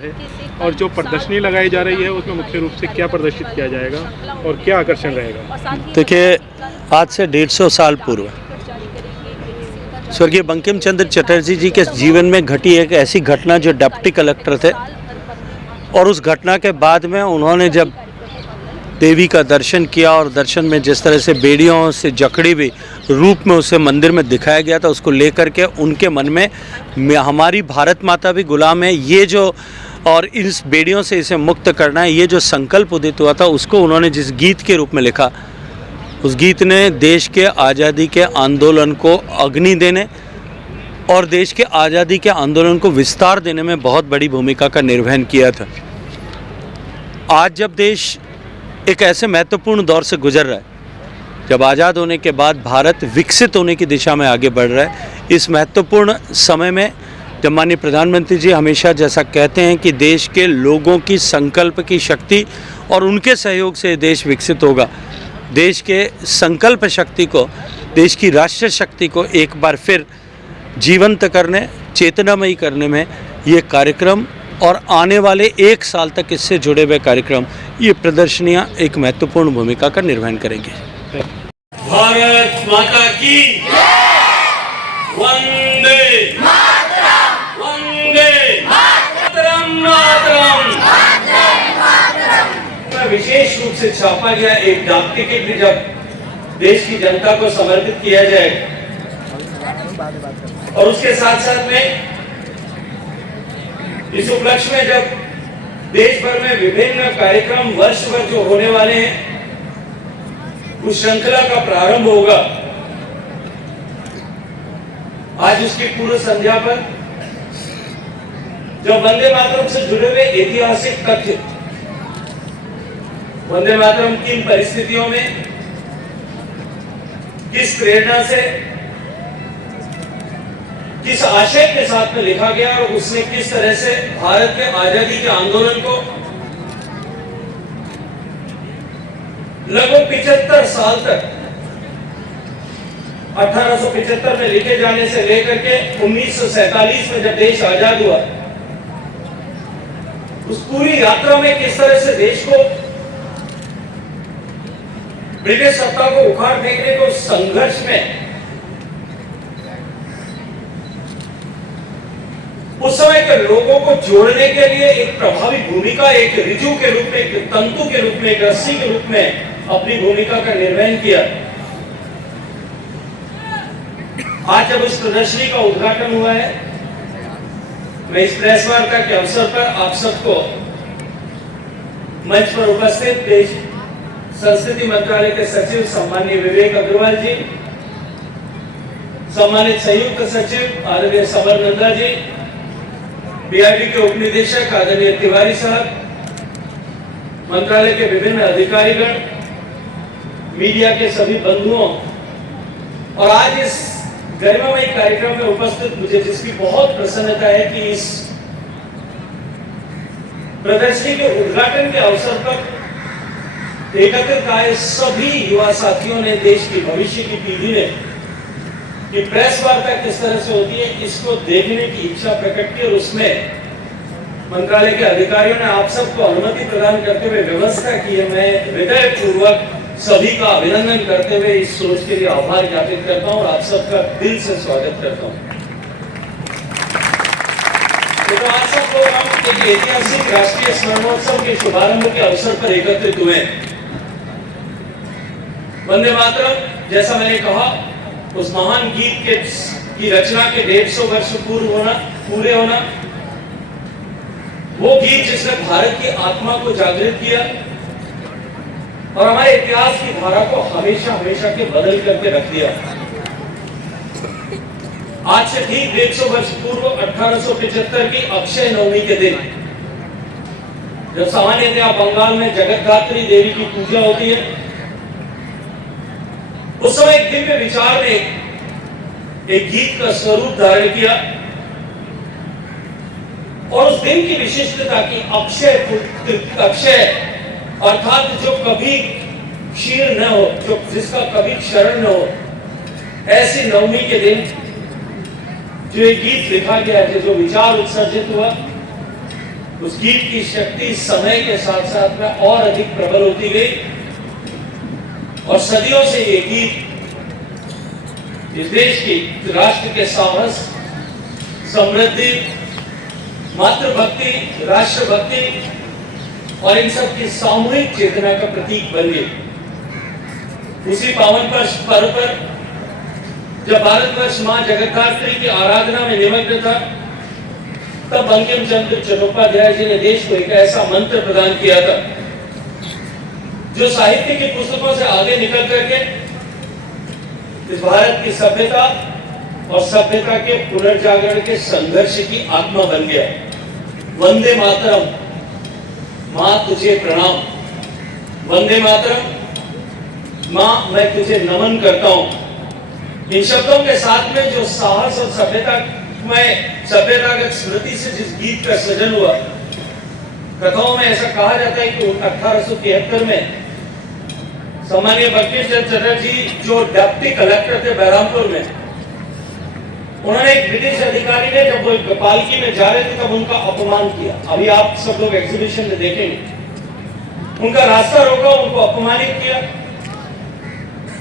और जो प्रदर्शनी लगाई जा रही है उसमें मुख्य रूप से क्या प्रदर्शित किया जाएगा और क्या आकर्षण रहेगा? देखिए, आज से 150 साल पूर्व स्वर्गीय बंकिम चंद्र चटर्जी जी के जीवन में घटी एक ऐसी घटना जो डिप्टी कलेक्टर थे, और उस घटना के बाद में उन्होंने जब देवी का दर्शन किया और दर्शन में जिस तरह से बेड़ियों से जकड़ी हुई रूप में उसे मंदिर में दिखाया गया था, उसको लेकर के उनके मन में हमारी भारत माता भी गुलाम है, ये जो और इस बेड़ियों से इसे मुक्त करना है, ये जो संकल्प उदित हुआ था, उसको उन्होंने जिस गीत के रूप में लिखा, उस गीत ने देश के आज़ादी के आंदोलन को अग्नि देने और देश के आज़ादी के आंदोलन को विस्तार देने में बहुत बड़ी भूमिका का निर्वहन किया था। आज जब देश एक ऐसे महत्वपूर्ण दौर से गुजर रहा है, जब आज़ाद होने के बाद भारत विकसित होने की दिशा में आगे बढ़ रहा है, इस महत्वपूर्ण समय में जब माननीय प्रधानमंत्री जी हमेशा जैसा कहते हैं कि देश के लोगों की संकल्प की शक्ति और उनके सहयोग से देश विकसित होगा, देश के संकल्प शक्ति को, देश की राष्ट्रीय शक्ति को एक बार फिर जीवंत करने, चेतनामयी करने में ये कार्यक्रम और आने वाले 1 साल तक इससे जुड़े हुए कार्यक्रम, ये प्रदर्शनियाँ एक महत्वपूर्ण भूमिका का निर्वहन करेंगी। भारत माता की वंदे मातरम, वंदे मातरम, मातरम। विशेष रूप से छापा गया एक डाक टिकट भी जब देश की जनता को समर्पित किया जाएगा, और उसके साथ साथ में इस उपलक्ष्य में जब देश भर में विभिन्न कार्यक्रम वर्ष भर जो होने वाले हैं, उस श्रृंखला का प्रारंभ होगा। आज उसकी पूर्व संध्या पर जो वंदे मातरम से जुड़े हुए ऐतिहासिक तथ्य, वंदे मातरम किन परिस्थितियों में, किस प्रेरणा से, किस आशय के साथ में लिखा गया और उसने किस तरह से भारत के आजादी के आंदोलन को लगभग 75 साल तक 1875 में लिखे जाने से लेकर के 1947 में जब देश आजाद हुआ, उस पूरी यात्रा में किस तरह से देश को ब्रिटिश सत्ता को उखाड़ फेंकने को संघर्ष में उस समय के लोगों को जोड़ने के लिए एक प्रभावी भूमिका, एक ऋजु के रूप में, एक तंतु के रूप में, एक रस्सी के रूप में अपनी भूमिका का निर्वहन किया। आज जब इस प्रदर्शनी का उद्घाटन हुआ है, मैं इस प्रेस वार्ता के अवसर पर आप सबको मंच पर उपस्थित देश संस्कृति मंत्रालय के सचिव सम्माननीय विवेक अग्रवाल जी, सम्मानित संयुक्त सचिव आदरणीय समर नंदा जी, बीआईडी के उप निदेशक आदरणीय तिवारी साहब, मंत्रालय के विभिन्न अधिकारीगण, मीडिया के सभी बंधुओं, और आज इस गरिमामयी कार्यक्रम में उपस्थित मुझे जिसकी बहुत प्रसन्नता है कि इस प्रदर्शनी के उद्घाटन के अवसर पर एकत्रित आए सभी युवा साथियों ने, देश की भविष्य की पीढ़ी ने, कि प्रेस वार्ता किस तरह से होती है इसको देखने की इच्छा प्रकट की, और उसमें मंत्रालय के अधिकारियों ने आप सबको अनुमति प्रदान करते हुए व्यवस्था की है। मैं हृदय पूर्वक सभी का अभिनंदन करते हुए इस सोच के लिए आभार ज्ञापित करता हूं और आप सबका दिल से स्वागत करता हूं। तो आज सब लोग हम एक ऐतिहासिक राष्ट्रीय स्मरणोत्सव के शुभारंभ के अवसर पर एकत्रित हुए। वंदे मातरम, जैसा मैंने कहा, उस महान गीत की रचना के 150 वर्ष पूरे होना, वो गीत जिसने भारत की आत्मा को जागृत किया और हमारे इतिहास की धारा को हमेशा हमेशा के बदल करके रख दिया। आज से ठीक 150 वर्ष पूर्व 1875 की अक्षय नवमी के दिन, जब सामान्यतः बंगाल में जगतधात्री देवी की पूजा होती है, उस समय एक दिव्य विचार ने एक गीत का स्वरूप धारण किया, और उस दिन की विशिष्टता की अक्षय अर्थात जो कभी क्षीण न हो, जो जिसका कभी क्षरण न हो, ऐसी नवमी के दिन जो एक गीत लिखा गया है, जो विचार उत्सर्जित हुआ, उस गीत की शक्ति समय के साथ साथ में और अधिक प्रबल होती गई और सदियों से ये गीत इस देश की राष्ट्र के साहस, समृद्धि, मातृभक्ति, राष्ट्रभक्ति और इन सब की सामूहिक चेतना का प्रतीक बन गई। उसी पावन पर्व पर जब भारतवर्ष मां जगद्धात्री की आराधना में निमग्न था, तब बंकिम चंद्र चट्टोपाध्याय जी ने देश को एक ऐसा मंत्र प्रदान किया था जो साहित्य की पुस्तकों से आगे निकल करके इस भारत की सभ्यता और सभ्यता के पुनर्जागरण के संघर्ष की आत्मा बन गया। वंदे मातरम, मां तुझे प्रणाम। वंदे मातरम, मां मैं तुझे नमन करता हूं। इन शब्दों के साथ में जो साहस और सभ्यतागत स्मृति से जिस गीत का सृजन हुआ, कथाओं में ऐसा कहा जाता है कि 1873 में सामान्य बंकिम चंद्र चटर्जी जो डिप्टी कलेक्टर थे बहरामपुर में, उन्होंने एक ब्रिटिश अधिकारी ने जब वो पालकी में जा रहे थे तब उनका अपमान किया। अभी आप सब लोग एग्जीबिशन में देखेंगे, उनका रास्ता रोका, उनको अपमानित किया,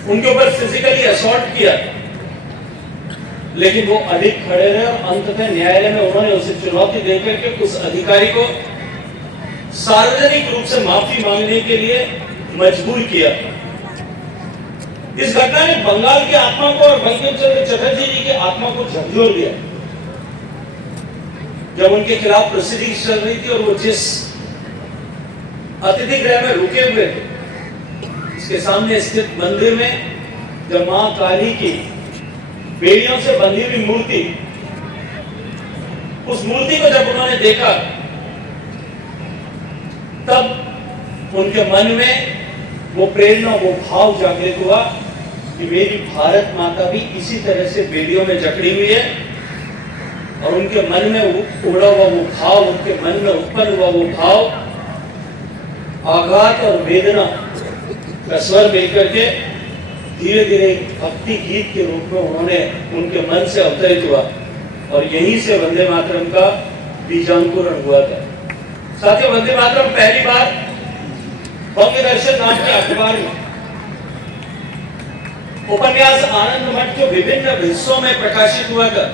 उनके ऊपर फिजिकली असॉल्ट किया, लेकिन वो अधिक खड़े रहे और अंततः न्यायालय में उन्होंने उसे चुनौती देकर के उस अधिकारी को सार्वजनिक रूप से माफी मांगने के लिए मजबूर किया। इस घटना ने बंगाल की आत्मा को और बंकिम चंद्र चटर्जी जी की आत्मा को झकझोर दिया। जब उनके खिलाफ प्रोसीडिंग्स चल रही थी और वो जिस अतिथि गृह में रुके हुए थे, इसके सामने स्थित मंदिर में जब मां काली की बेड़ियों से बंधी हुई मूर्ति, उस मूर्ति को जब उन्होंने देखा, तब उनके मन में वो प्रेरणा, वो भाव जागृत हुआ कि मेरी भारत माता भी इसी तरह से बेड़ियों में जकड़ी हुई है। और उनके मन में उमड़ा हुआ वो भाव, उनके मन में उत्पन्न हुआ वो भाव, आघात और वेदना का स्वर मिलकर के धीरे धीरे भक्ति गीत के रूप में उन्होंने उनके मन से अवतरित हुआ और यहीं से वंदे मातरम का बीजांकुरण हुआ था। साथियों, वंदे मातरम पहली बार बंग दर्शन नाम के अखबार में उपन्यास आनंद मठ जो विभिन्न हिस्सों में प्रकाशित हुआ था,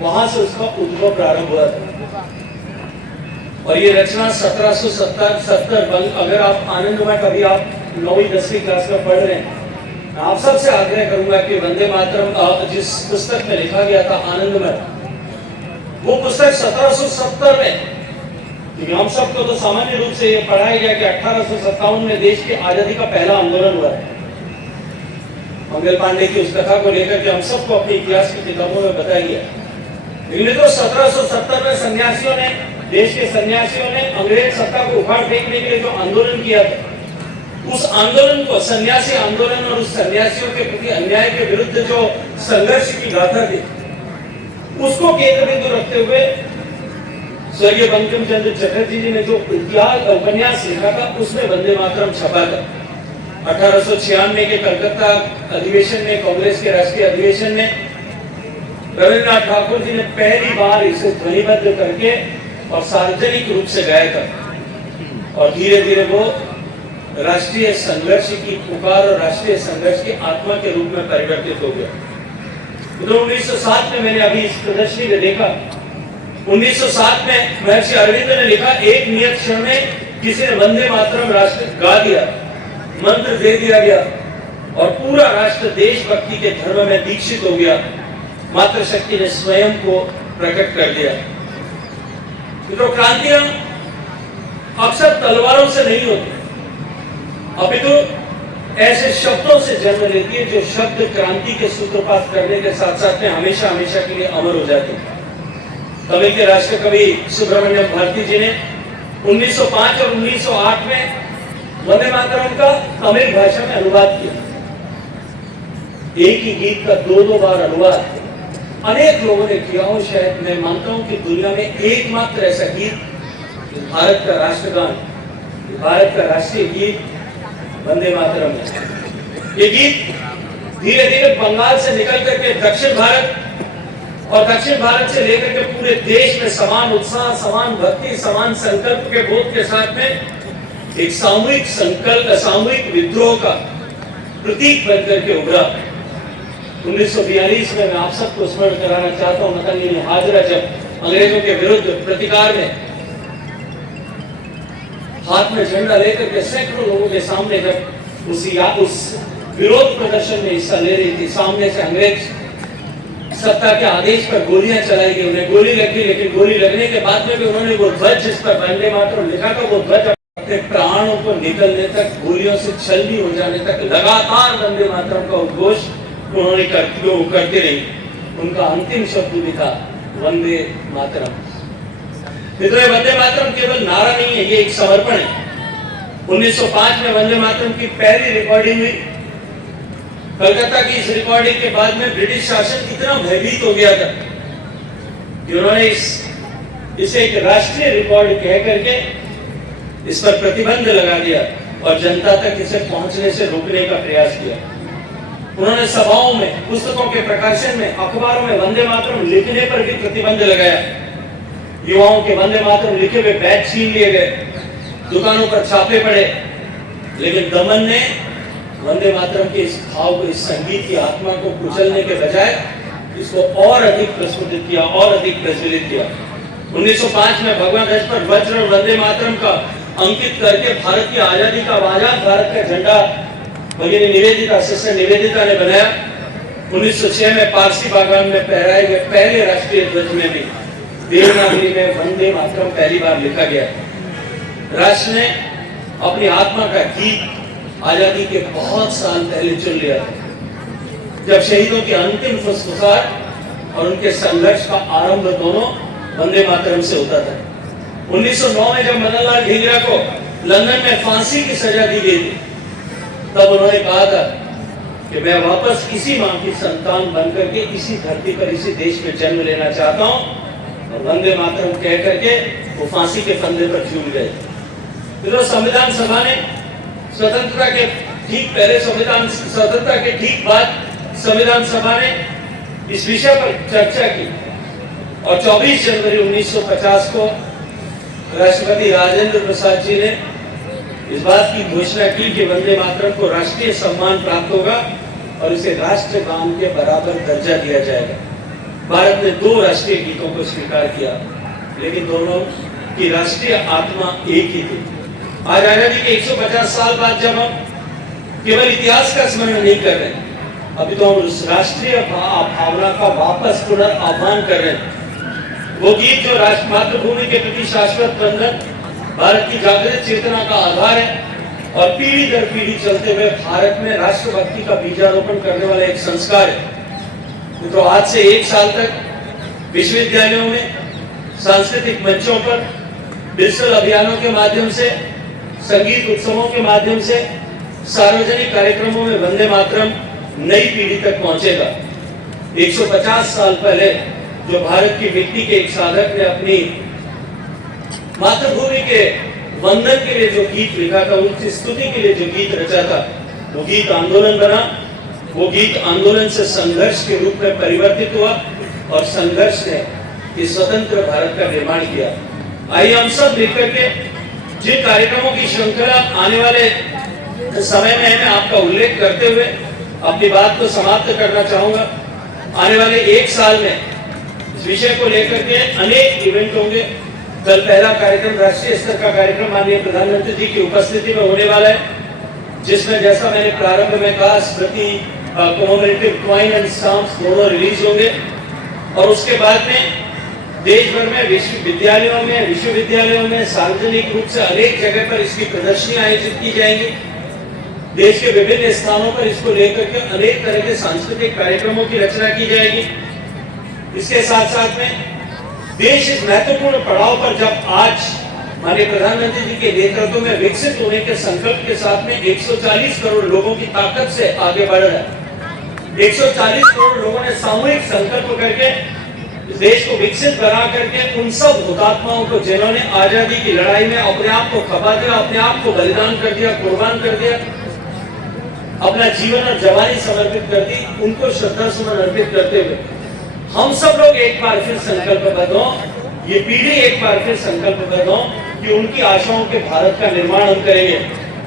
वहां से उसका उद्भव प्रारंभ हुआ था। और ये रचना 1770 अगर आप आनंद मठ अभी आप 9वीं 10वीं क्लास में पढ़ रहे हैं, मैं आप सबसे आग्रह करूंगा कि वंदे मातरम जिस पुस्तक में लिखा गया था आनंद मठ, वो पुस्तक 1770 में, क्योंकि हम सबको तो सामान्य रूप से ये पढ़ाया गया कि 1857 में देश की आजादी का पहला आंदोलन हुआ है। मंगल पांडे की उस कथा को लेकर के हम सबको अपने इतिहास की किताबों में बताया गया। लेकिन तो 1770 में सन्यासियों ने, देश के सन्यासियों ने अंग्रेज सत्ता को उखाड़ फेंकने के लिए जो आंदोलन किया था, उस आंदोलन को, सन्यासी आंदोलन और उस सन्यासियों के प्रति अन्याय के विरुद्ध जो संघर्ष की गाथा थी, उसको केंद्र बिंदु रखते हुए स्वर्गीय बंकिम चंद्र चटर्जी जी ने जो उपन्यास लिखा था, उसमें वंदे मातरम छपा था। 1896 के कलकत्ता अधिवेशन में, कांग्रेस के राष्ट्रीय अधिवेशन में रविन्द्रनाथ ठाकुर जी ने पहली बार इसे ध्वनिबद्ध करके और सार्वजनिक रूप से गाया था। और धीरे धीरे वो राष्ट्रीय संघर्ष की पुकार और राष्ट्रीय संघर्ष की आत्मा के रूप में परिवर्तित हो गया। तो 1907 में मैंने अभी इस प्रदर्शनी में देखा, 1907 में महर्षि अरविंद ने लिखा, एक नियत क्षण में किसी ने वंदे मातरम राष्ट्र गा दिया, मंत्र दे दिया गया और पूरा राष्ट्र देशभक्ति के धर्म में दीक्षित हो गया। मातृशक्ति ने स्वयं को प्रकट कर दिया। तो क्रांतियां अक्सर तलवारों से नहीं होती, अपितु ऐसे शब्दों से जन्म लेती है जो शब्द क्रांति के सूत्रपात करने के साथ साथ में हमेशा हमेशा के लिए अमर हो जाते हैं। तमिल के राष्ट्र कवि सुब्रमण्यम भारती जी ने 1905 और 1908 में वंदे मातरम का तमिल भाषा में अनुवाद किया। एक ही गीत का दो बार अनुवाद अनेक लोगों ने किया हो। शायद मैं मानता हूं कि दुनिया में एकमात्र ऐसा गीत, भारत का राष्ट्रगान, भारत का राष्ट्रीय गीत वंदे मातरम है। ये गीत धीरे धीरे बंगाल से निकल करके दक्षिण भारत और दक्षिण भारत से लेकर के पूरे देश में समान उत्साह, समान भक्ति, समान संकल्प के बोध के साथ में एक सामूहिक संकल्प, सामूहिक विद्रोह का प्रतीक बनकर के उभरा। 1942 में मैं आप सबको स्मरण कराना चाहता हूँ, मतंगी हाजरा जब अंग्रेजों के विरुद्ध प्रतिकार में हाथ में झंडा लेकर के सैकड़ों लोगों के सामने जब उस विरोध प्रदर्शन में हिस्सा ले रही थी, सामने से अंग्रेज सत्ता के आदेश पर गोलियां चलाई गई, उन्हें गोली लगी, लेकिन गोली लगने के बाद में भी उन्होंने वो ध्वज जिस पर वंदे मातरम लिखा था, वो ध्वज अपने प्राणों को निकलने तक, गोलियों से छलनी हो जाने तक लगातार वंदे मातरम का उद्घोष उन्होंने करते रही। उनका अंतिम शब्द भी था वंदे मातरम। मित्रों, वंदे मातरम केवल नारा नहीं है, ये एक समर्पण है। 1905 में वंदे मातरम की पहली रिकॉर्डिंग हुई। कलकत्ता की इस रिकॉर्डिंग के बाद में ब्रिटिश शासन इतना भयभीत हो गया था कि उन्होंने इसे एक राष्ट्रीय रिकॉर्ड कह करके इस पर प्रतिबंध लगा दिया और जनता तक इसे पहुंचने से रोकने का प्रयास किया। उन्होंने सभाओं में, पुस्तकों के प्रकाशन में, अखबारों में वंदे मातरम लिखने पर भी प्रतिबंध लगाया। युवाओं के वंदे मातरम लिखे हुए बैच छीन लिए गए, दुकानों पर छापे पड़े, लेकिन दमन ने वंदे मातरम के इस भाव को, इस संगीत की आत्मा को कुचलने के बजाय इसको और अधिक प्रस्फुटित किया, और अधिक प्रज्वलित किया। 1905 में भगवान ध्वज पर वज्र और वंदे मातरम का अंकित करके भारत की आजादी का, आजाद भारत का झंडा भगिनी निवेदिता, सिस्टर निवेदिता ने बनाया। 1906 में पारसी बागान में फहराए गए पहले राष्ट्रीय ध्वज में भी देवनागरी में वंदे मातरम पहली बार लिखा गया। राष्ट्र ने अपनी आत्मा का गीत आजादी के बहुत साल पहले चुन लिया था, जब शहीदों की अंतिम फुसफुसाहट और उनके संघर्ष का आरंभ दोनों वंदे मातरम से होता था। 1909 में जब मदन लाल ढींगरा को लंदन में फांसी की सजा दी गई थी, तब उन्होंने कहा था कि मैं वापस इसी मां की संतान बनकर के इसी धरती पर, इसी देश में जन्म लेना चाहता हूं। और वंदे मातरम कह करके वो फांसी के फंदे पर झूल गए। फिर संविधान सभा ने स्वतंत्रता के ठीक पहले, स्वतंत्रता के ठीक बाद संविधान सभा ने इस विषय पर चर्चा की और 24 जनवरी 1950 को राष्ट्रपति राजेंद्र प्रसाद जी ने इस बात की घोषणा की कि वंदे मातरम को राष्ट्रीय सम्मान प्राप्त होगा और इसे राष्ट्रगान के बराबर दर्जा दिया जाएगा। भारत ने 2 राष्ट्रीय गीतों को स्वीकार किया, लेकिन दोनों की राष्ट्रीय आत्मा एक ही थी। आज आजादी के 150 साल बाद जब हम केवल इतिहास का स्मरण नहीं कर रहे, अभी तो हम उस राष्ट्रीय भावना का वापस पुनर्आह्वान कर रहे हैं। वो गीत जो मातृभूमि के प्रति शाश्वत बंधन, भारत की जागृत चेतना का आधार है और पीढ़ी दर पीढ़ी चलते हुए भारत में राष्ट्रभक्ति का बीजारोपण करने वाला एक संस्कार है। तो आज से 1 साल तक विश्वविद्यालयों में, सांस्कृतिक मंचों पर, डिजिटल अभियानों के माध्यम से, संगीत उत्सवों के माध्यम से, सार्वजनिक कार्यक्रमों में वंदे मातरम नई पीढ़ी तक पहुंचेगा। 150 साल पहले जो भारत की मिट्टी के एक साधक ने अपनी मातृभूमि के वंदन के लिए जो गीत लिखा था, उनकी स्तुति के लिए जो गीत रचा था, वो गीत आंदोलन बना। वो गीत आंदोलन से संघर्ष के रूप में परिवर्तित हुआ और संघर्ष ने इस स्वतंत्र भारत का निर्माण किया। आइए हम सब मिलकर के जिन कार्यक्रमों की श्रृंखला आने वाले समय में है, मैं आपका उल्लेख करते हुए अपनी बात को समाप्त करना चाहूंगा। आने वाले 1 साल में इस विषय को लेकर के अनेक इवेंट होंगे। कल पहला कार्यक्रम, राष्ट्रीय स्तर का कार्यक्रम माननीय प्रधानमंत्री जी की उपस्थिति में होने वाला है, जिसमें जैसा मैंने प्रारंभ में कहा, स्मृति कॉमेमोरेटिव कॉइन एंड स्टाम्प्स दोनों रिलीज होंगे। और उसके बाद में देश भर में विश्वविद्यालयों में सार्वजनिक रूप से अनेक जगह पर इसकी प्रदर्शनियां आयोजित की जाएंगी। देश के विभिन्न स्थानों पर इसको लेकर के अनेक तरह के सांस्कृतिक कार्यक्रमों की रचना की जाएगी। इसके साथ साथ में देश इस महत्वपूर्ण पड़ाव पर जब आज माननीय प्रधानमंत्री जी के नेतृत्व में विकसित होने के संकल्प के साथ में 140 करोड़ लोगों की ताकत से आगे बढ़ रहा है। 140 करोड़ लोगों ने सामूहिक संकल्प करके इस देश को विकसित बना करके उन सब हुतात्माओं को, जिन्होंने आजादी की लड़ाई में अपने आप को खपा दिया, अपने आप को बलिदान कर दिया, कुर्बान कर दिया, अपना जीवन और जवानी समर्पित कर दी, उनको श्रद्धा सुमन अर्पित करते हुए हम सब लोग एक बार फिर संकल्पबद्ध हों, ये पीढ़ी एक बार फिर संकल्पबद्ध हो कि उनकी आशाओं के भारत का निर्माण हम करेंगे।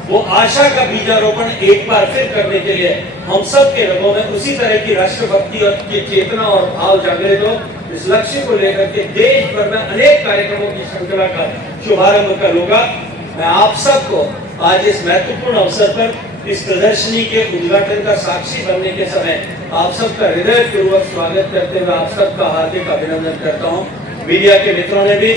वो आशा का बीजारोपण एक बार फिर करने के लिए हम सब के रगों में उसी तरह की राष्ट्रभक्ति और की चेतना और भाव जागृत हो। इस लक्ष्य को लेकर के देश भर में अनेक कार्यक्रमों की श्रृंखला का शुभारंभ करूंगा। मैं आप सबको आज इस महत्वपूर्ण अवसर पर इस प्रदर्शनी के उद्घाटन का साक्षी बनने के समय आप सबका हृदयपूर्वक स्वागत करते हुए आप सबका हार्दिक अभिनंदन करता हूँ। मीडिया के मित्रों ने भी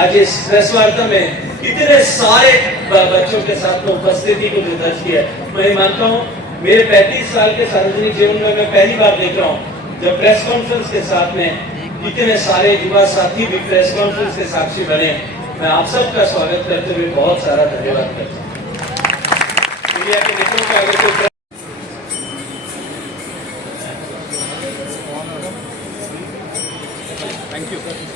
आज इस प्रेस वार्ता में इतने सारे बच्चों के साथ में उपस्थिति को दर्ज किया। मैं मानता हूँ मेरे 35 साल के सार्वजनिक जीवन में मैं पहली बार देख रहा हूँ जब प्रेस कॉन्फ्रेंस के साथ में इतने सारे युवा साथी भी प्रेस कॉन्फ्रेंस के साक्षी बने। मैं आप सबका स्वागत करते हुए बहुत सारा धन्यवाद करता हूँ। मीडिया के मित्रों के आगे थैंक यू।